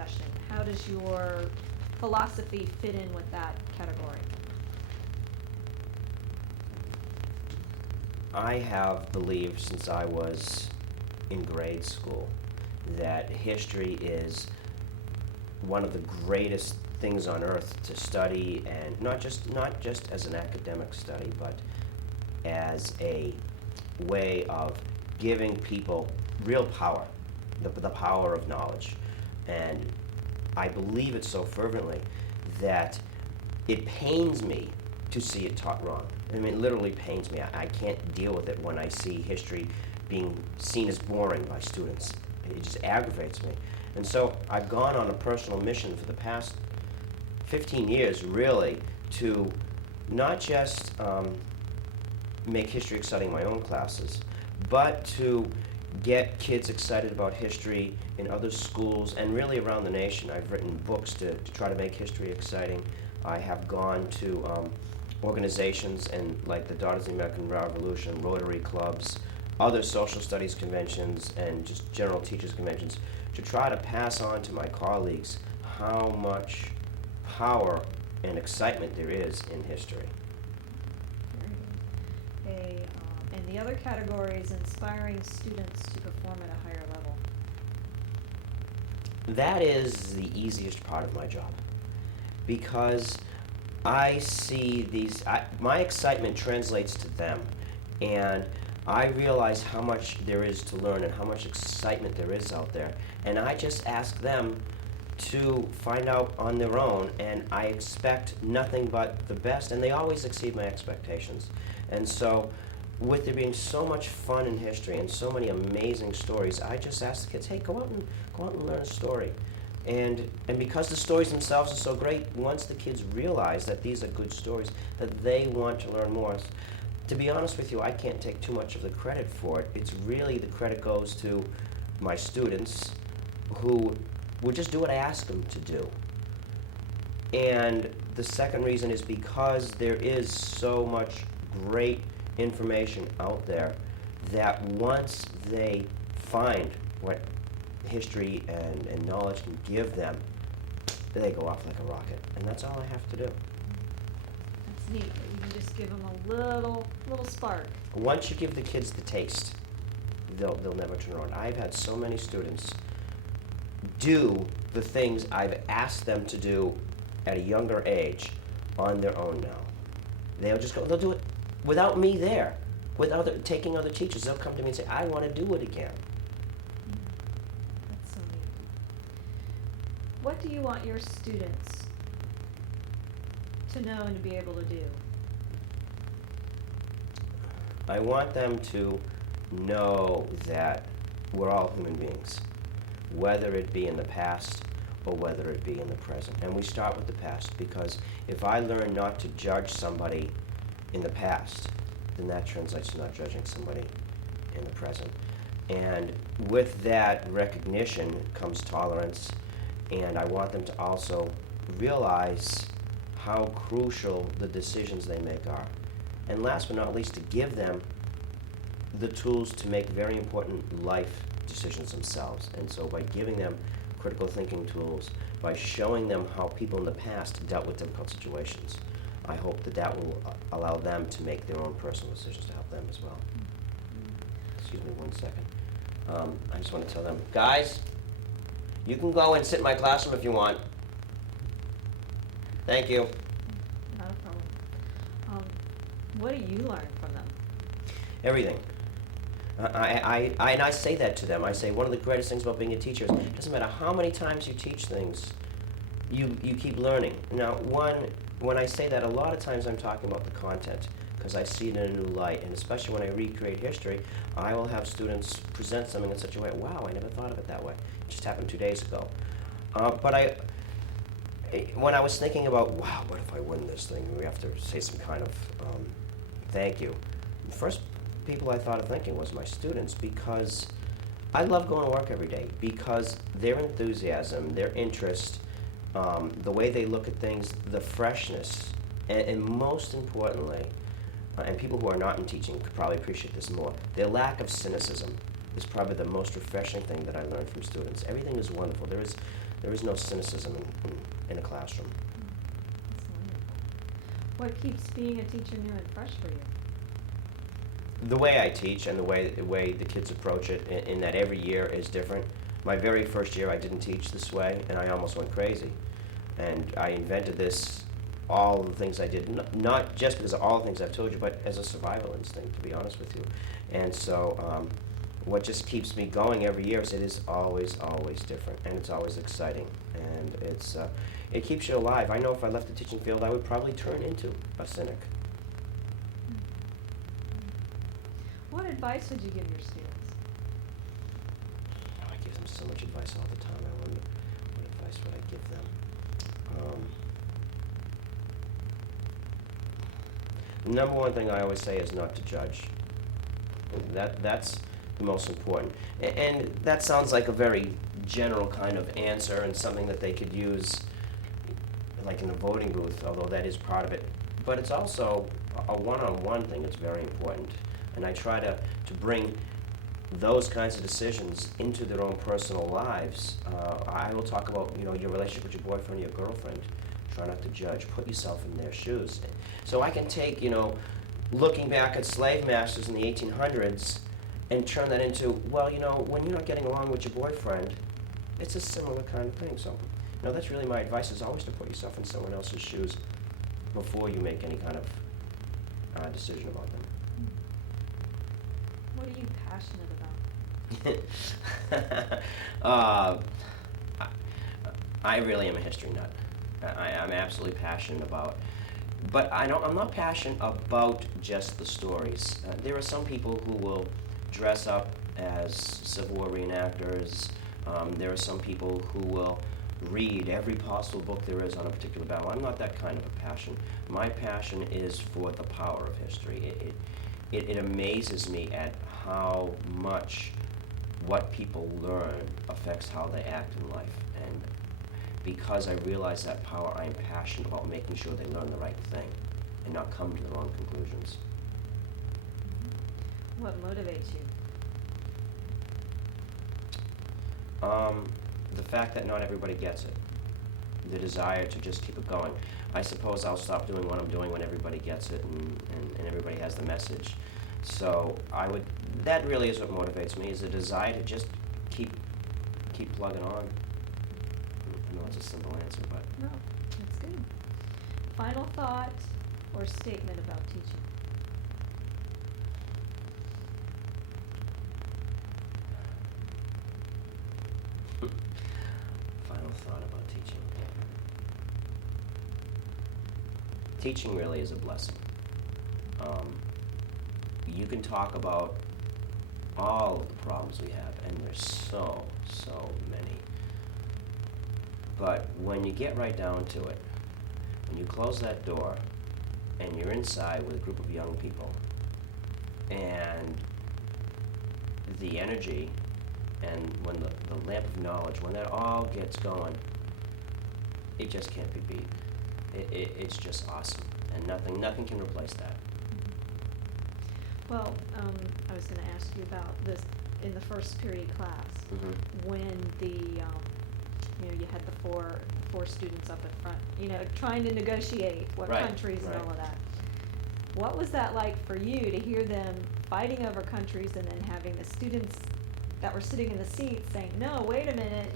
profession? How does your philosophy fit in with that category? I have believed since I was in grade school that history is one of the greatest things on earth to study, and not just as an academic study, but as a way of giving people real power, the power of knowledge. And I believe it so fervently that it pains me to see it taught wrong. I mean, it literally pains me. I can't deal with it when I see history being seen as boring by students. It just aggravates me. And so I've gone on a personal mission for the past 15 years, really, to not just make history exciting in my own classes, but to get kids excited about history in other schools and really around the nation. I've written books to try to make history exciting. I have gone to organizations and like the Daughters of the American Revolution, Rotary clubs, other social studies conventions, and just general teachers conventions to try to pass on to my colleagues how much power and excitement there is in history. And the other category is inspiring students to perform at a higher level. That is the easiest part of my job, because I see my excitement translates to them, and I realize how much there is to learn and how much excitement there is out there, and I just ask them to find out on their own, and I expect nothing but the best, and they always exceed my expectations. And so, with there being so much fun in history and so many amazing stories, I just ask the kids, hey, go out and learn a story. And because the stories themselves are so great, once the kids realize that these are good stories, that they want to learn more. To be honest with you, I can't take too much of the credit for it. It's really, the credit goes to my students who would just do what I ask them to do. And the second reason is because there is so much great information out there that once they find what history and knowledge can give them, they go off like a rocket. And that's all I have to do. That's neat. You can just give them a little spark. Once you give the kids the taste, they'll never turn around. I've had so many students do the things I've asked them to do at a younger age on their own now. They'll do it without me there, taking other teachers. They'll come to me and say, I want to do it again. That's so neat. What do you want your students to know and to be able to do? I want them to know that we're all human beings, whether it be in the past or whether it be in the present. And we start with the past, because if I learn not to judge somebody in the past, then that translates to not judging somebody in the present. And with that recognition comes tolerance, and I want them to also realize how crucial the decisions they make are. And last but not least, to give them the tools to make very important life decisions themselves. And so by giving them critical thinking tools, by showing them how people in the past dealt with difficult situations, I hope that will allow them to make their own personal decisions to help them as well. Excuse me 1 second. I just want to tell them, guys, you can go and sit in my classroom if you want. Thank you. Not a problem. What do you learn from them? Everything. And I say that to them. I say one of the greatest things about being a teacher is it doesn't matter how many times you teach things, you keep learning. Now, when I say that, a lot of times I'm talking about the content, because I see it in a new light, and especially when I recreate history, I will have students present something in such a way, wow, I never thought of it that way. It just happened 2 days ago. But when I was thinking about, wow, what if I win this thing? We have to say some kind of thank you. The first people I thought of thanking was my students, because I love going to work every day, because their enthusiasm, their interest, the way they look at things, the freshness, and most importantly, and people who are not in teaching could probably appreciate this more, their lack of cynicism is probably the most refreshing thing that I learned from students. Everything is wonderful. There is no cynicism in a classroom. That's wonderful. What keeps being a teacher new and fresh for you? The way I teach and the way the kids approach it, in that every year is different. My very first year, I didn't teach this way, and I almost went crazy. And I invented this, all the things I did, not just because of all the things I've told you, but as a survival instinct, to be honest with you. And so, what just keeps me going every year is it is always, always different, and it's always exciting, and it keeps you alive. I know if I left the teaching field, I would probably turn into a cynic. What advice would you give your students? I give them so much advice all the time. I wonder, what advice would I give them? The number one thing I always say is not to judge. That's the most important. And that sounds like a very general kind of answer and something that they could use like in a voting booth, although that is part of it. But it's also a one-on-one thing that's very important. And I try to bring those kinds of decisions into their own personal lives. I will talk about, your relationship with your boyfriend or your girlfriend. Try not to judge. Put yourself in their shoes. So I can take, looking back at slave masters in the 1800s and turn that into, well, when you're not getting along with your boyfriend, it's a similar kind of thing. So, that's really my advice, is always to put yourself in someone else's shoes before you make any kind of decision about them. What are you passionate about? I really am a history nut. I'm absolutely passionate about, but I'm not passionate about just the stories. There are some people who will dress up as Civil War reenactors. There are some people who will read every possible book there is on a particular battle. I'm not that kind of a passion. My passion is for the power of history. It amazes me at how much what people learn affects how they act in life. And because I realize that power, I am passionate about making sure they learn the right thing and not come to the wrong conclusions. What motivates you? The fact that not everybody gets it. The desire to just keep it going. I suppose I'll stop doing what I'm doing when everybody gets it and everybody has the message. So that really is what motivates me, is the desire to just keep plugging on. I know it's a simple answer, but. No, that's good. Final thought or statement about teaching? Final thought about teaching. Teaching really is a blessing. You can talk about all of the problems we have, and there's so many. But when you get right down to it, when you close that door, and you're inside with a group of young people, and the energy, and when the lamp of knowledge, when that all gets going, it just can't be beat. It's just awesome, and nothing can replace that. Well, I was going to ask you about this in the first period class, when you had the four students up at front, trying to negotiate what Right, countries and right. all of that. What was that like for you to hear them fighting over countries and then having the students that were sitting in the seats saying, no, wait a minute,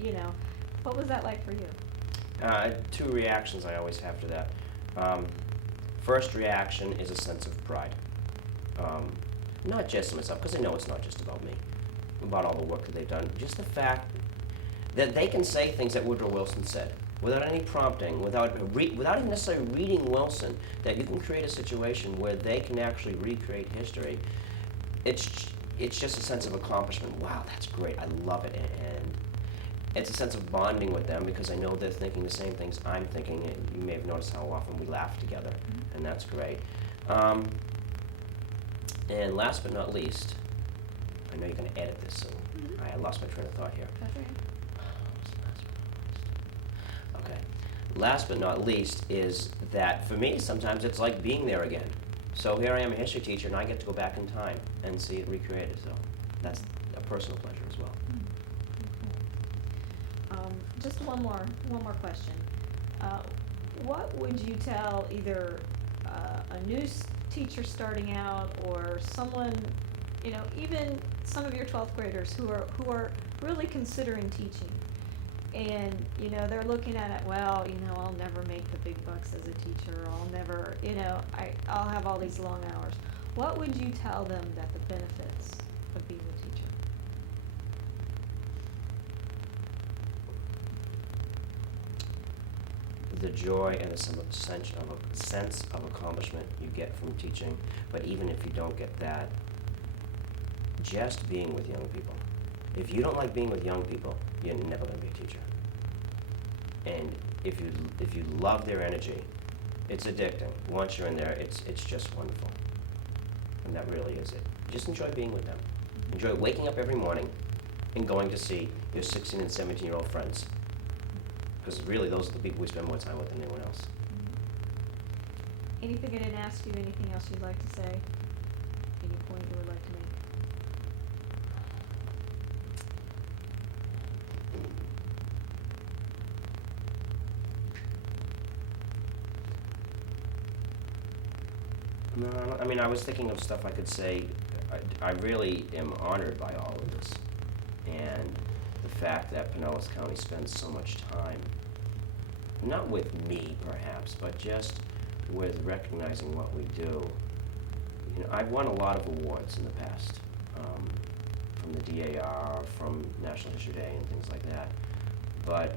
what was that like for you? Two reactions I always have to that. First reaction is a sense of pride. Not just myself, because I know it's not just about me, about all the work that they've done. Just the fact that they can say things that Woodrow Wilson said without any prompting, without even necessarily reading Wilson, that you can create a situation where they can actually recreate history. It's just a sense of accomplishment. Wow, that's great. I love it. And it's a sense of bonding with them because I know they're thinking the same things I'm thinking. And you may have noticed how often we laugh together, and that's great. And last but not least, I know you're going to edit this, so I lost my train of thought here. That's right. Okay. Last but not least is that for me, sometimes it's like being there again. So here I am, a history teacher, and I get to go back in time and see it recreated. So that's a personal pleasure as well. just one more question. What would you tell either a new teacher starting out or someone, you know, even some of your 12th graders who are really considering teaching? And, you know, they're looking at it, well, you know, I'll never make the big bucks as a teacher, I'll never, you know, I'll have all these long hours. What would you tell them that the benefits of being a teacher? The joy and a sense of accomplishment you get from teaching, but even if you don't get that, just being with young people. If you don't like being with young people, you're never going to be a teacher. And if you love their energy, it's addicting. Once you're in there, it's just wonderful. And that really is it. Just enjoy being with them. Enjoy waking up every morning and going to see your 16 and 17-year-old friends. Because really, those are the people we spend more time with than anyone else. Anything I didn't ask you, anything else you'd like to say? Any point you would like to make? No, I mean, I was thinking of stuff I could say. I really am honored by all of this. And the fact that Pinellas County spends so much time, not with me perhaps, but just with recognizing what we do. You know, I've won a lot of awards in the past, from the DAR, from National History Day and things like that. But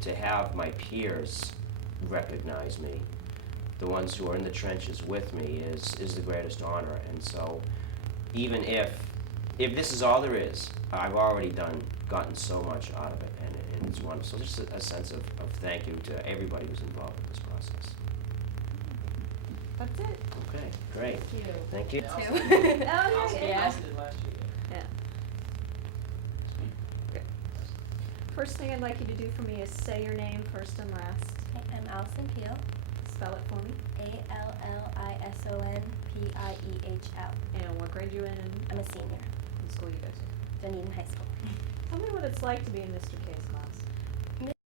to have my peers recognize me, the ones who are in the trenches with me, is the greatest honor. And so even if this is all there is, I've already gotten so much out of it, and it's wonderful. So just a sense of thank you to everybody who's involved in this process. That's it. Okay, great. Thank you. Thank you. Oh, yeah, Also, yeah. Alice did last year. Yeah. Okay. First thing I'd like you to do for me is say your name first and last. Okay, I'm Allison Peel, Spell it for me. AllisonpiehL. And what grade you in and I'm a senior, what school you go to. Dunedin High School. Tell me what it's like to be in Mr. K's class.